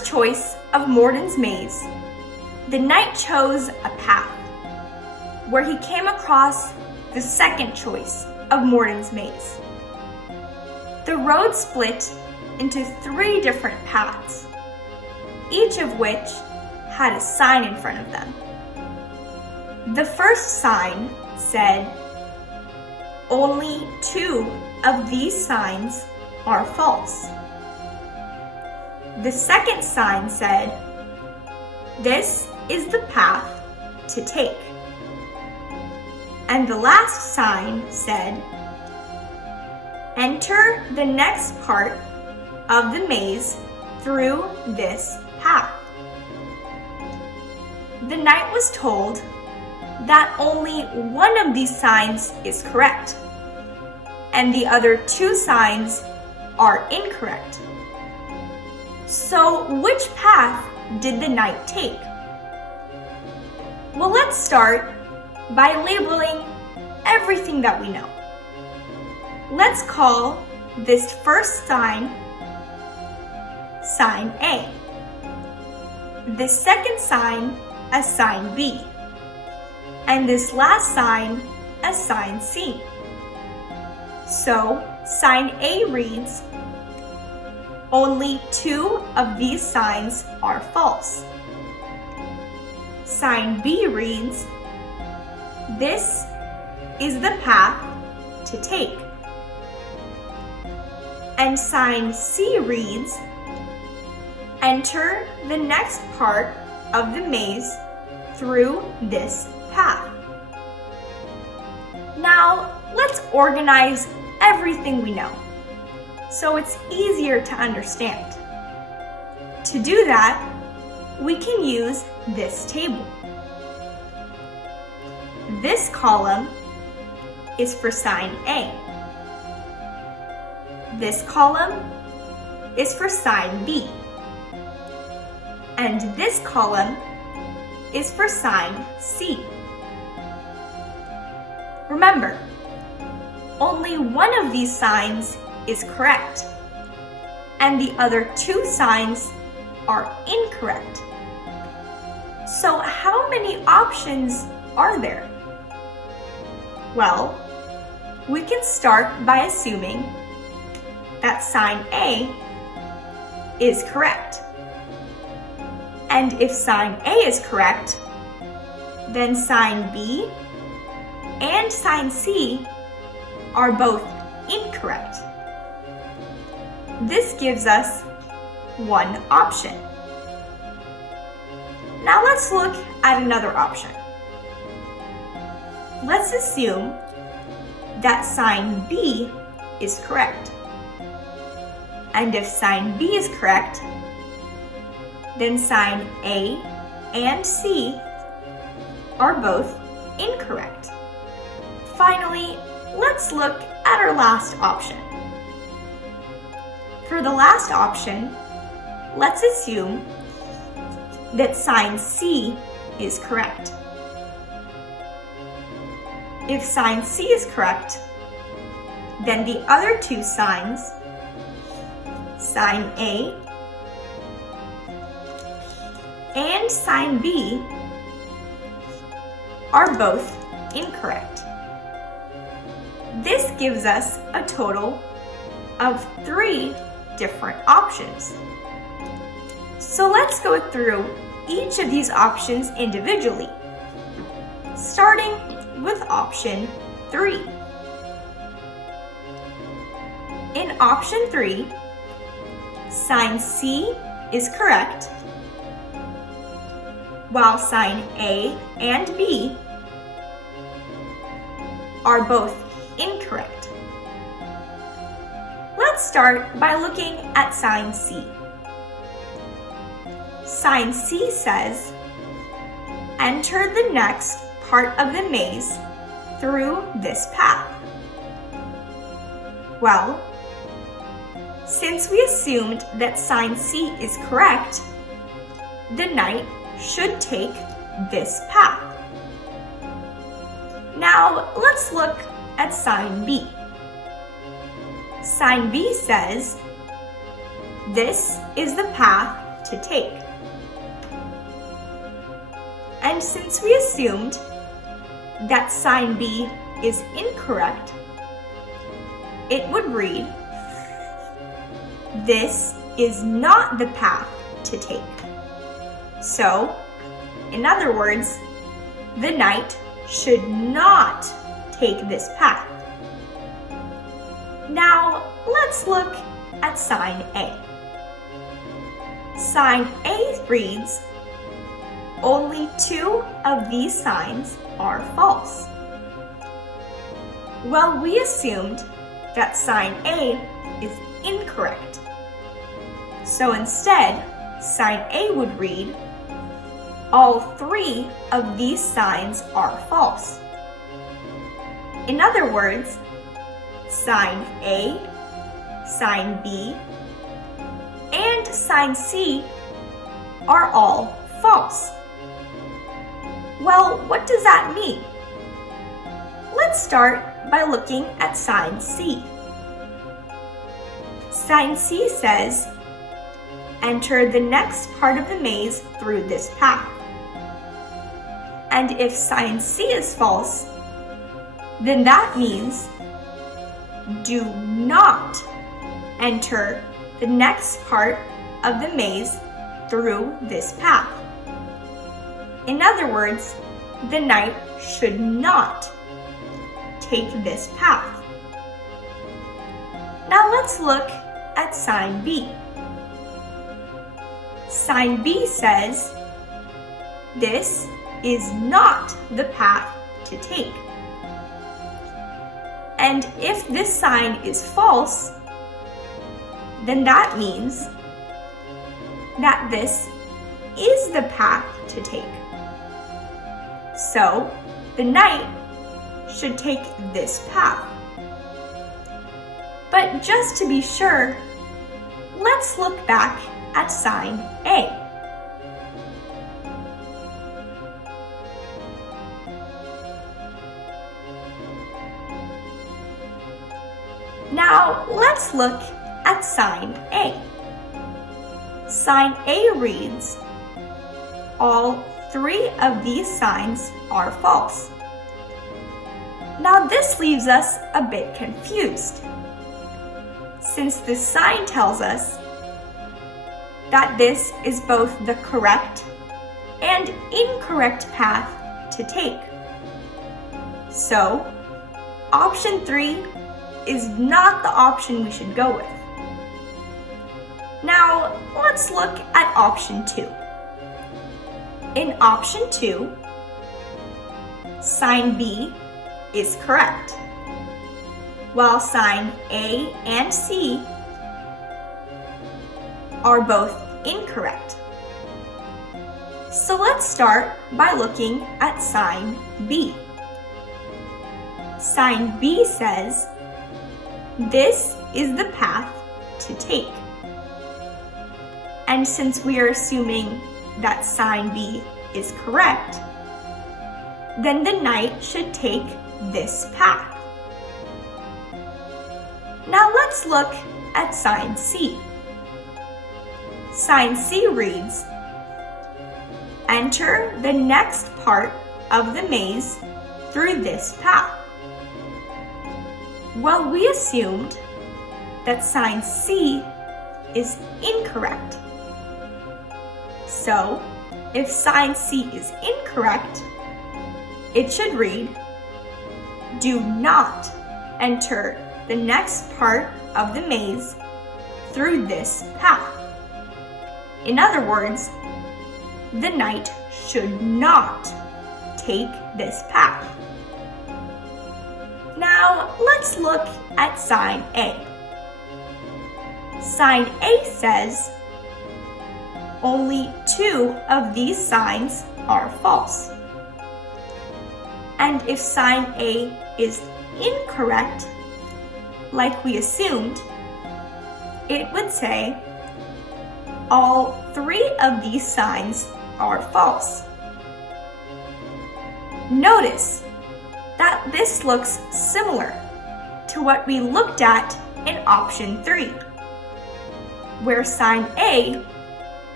first choice of Mordin's maze, the knight chose a path where he came across the second choice of Mordin's maze. The road split into 3 different paths, each of which had a sign in front of them. The first sign said, "Only 2 of these signs are false." The second sign said, "This is the path to take." And the last sign said, "Enter the next part of the maze through this path." The knight was told that only one of these signs is correct, and the other 2 signs are incorrect. So which path did the knight take? Well, let's start by labeling everything that we know. Let's call this first sign sign A, this second sign as sign B, and this last sign as sign C. So sign A reads, "Only 2 of these signs are false." Sign B reads, "This is the path to take." And sign C reads, "Enter the next part of the maze through this path." Now, let's organize everything we know so it's easier to understand. To do that, we can use this table. This column is for sign A. This column is for sign B. And this column is for sign C. Remember, only one of these signs is correct, and the other 2 signs are incorrect. So how many options are there? Well, we can start by assuming that sign A is correct. And if sign A is correct, then sign B and sign C are both incorrect. This gives us 1 option. Now let's look at another option. Let's assume that sign B is correct. And if sign B is correct, then sign A and C are both incorrect. Finally, let's look at our last option. For the last option, let's assume that sign C is correct. If sign C is correct, then the other 2 signs, sign A and sign B, are both incorrect. This gives us a total of 3 different options. So let's go through each of these options individually, starting with option 3. In option 3, sign C is correct, while sign A and B are both incorrect. Let's start by looking at sign C. Sign C says, "Enter the next part of the maze through this path." Well, since we assumed that sign C is correct, the knight should take this path. Now let's look at sign B. Sign B says, "This is the path to take. And since we assumed that sign B is incorrect, it would read, this is not the path to take. So, in other words, the knight should not take this path. Now, let's look at sign A. Sign A reads, only 2 of these signs are false. Well, we assumed that sign A is incorrect. So instead, sign A would read, all 3 of these signs are false. In other words, sign A, sign B, and sign C are all false. Well, what does that mean? Let's start by looking at sign C. Sign C says, enter the next part of the maze through this path. And if sign C is false, then that means do not enter the next part of the maze through this path. In other words, the knight should not take this path. Now let's look at sign B. Sign B says, this is not the path to take. And if this sign is false, then that means that this is the path to take. So, the knight should take this path. But just to be sure, let's look back at sign A. Now, let's look at sign A. Sign A reads, all 3 of these signs are false. Now this leaves us a bit confused, since this sign tells us that this is both the correct and incorrect path to take. So, option 3 is not the option we should go with. Now, let's look at option 2. In option 2, sign B is correct, while sign A and C are both incorrect. So let's start by looking at sign B. Sign B says, this is the path to take. And since we are assuming that sign B is correct, then the knight should take this path. Now let's look at sign C. Sign C reads, enter the next part of the maze through this path. Well, we assumed that sign C is incorrect. So, if sign C is incorrect, it should read, do not enter the next part of the maze through this path. In other words, the knight should not take this path. Now, let's look at sign A. Sign A says, only 2 of these signs are false. And if sign A is incorrect, like we assumed, it would say, all 3 of these signs are false. Notice that this looks similar to what we looked at in option 3, where sign A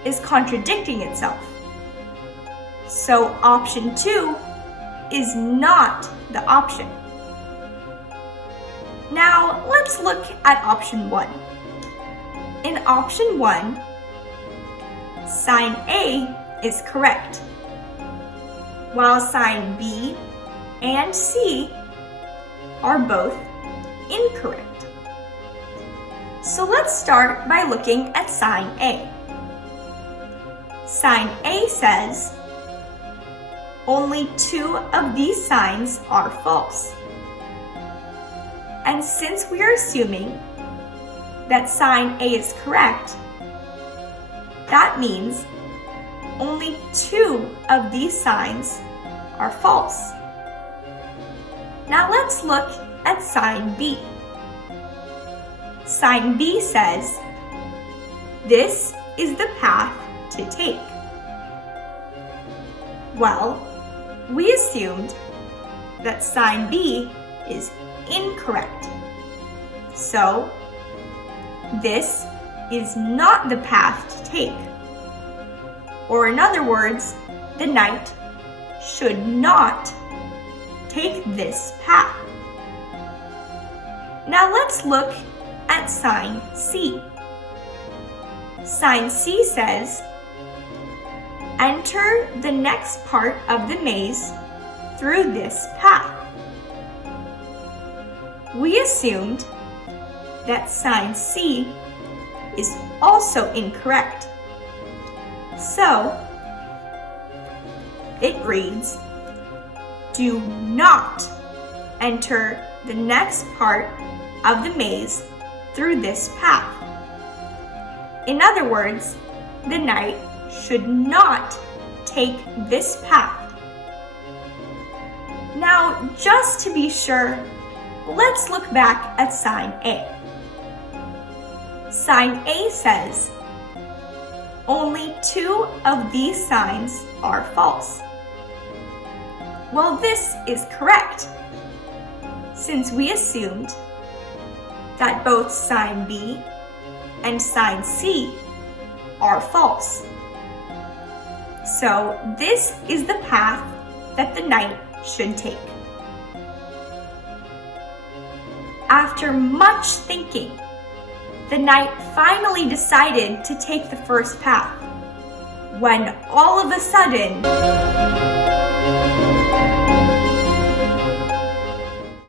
is contradicting itself. So option 2 is not the option. Now let's look at option 1. In option 1, sign A is correct, while sign B and C are both incorrect. So let's start by looking at sign A. Sign A says only 2 of these signs are false. And since we are assuming that sign A is correct, that means only 2 of these signs are false. Now let's look at sign B. Sign B says, this is the path to take. Well, we assumed that sign B is incorrect. So, this is not the path to take. Or in other words, the knight should not take this path. Now let's look at sign C. Sign C says, enter the next part of the maze through this path. We assumed that sign C is also incorrect. So, it reads, do not enter the next part of the maze through this path. In other words, the knight should not take this path. Now, just to be sure, let's look back at sign A. Sign A says, only 2 of these signs are false. Well, this is correct, since we assumed that both sign B and sign C are false. So this is the path that the knight should take. After much thinking, the knight finally decided to take the first path, when all of a sudden,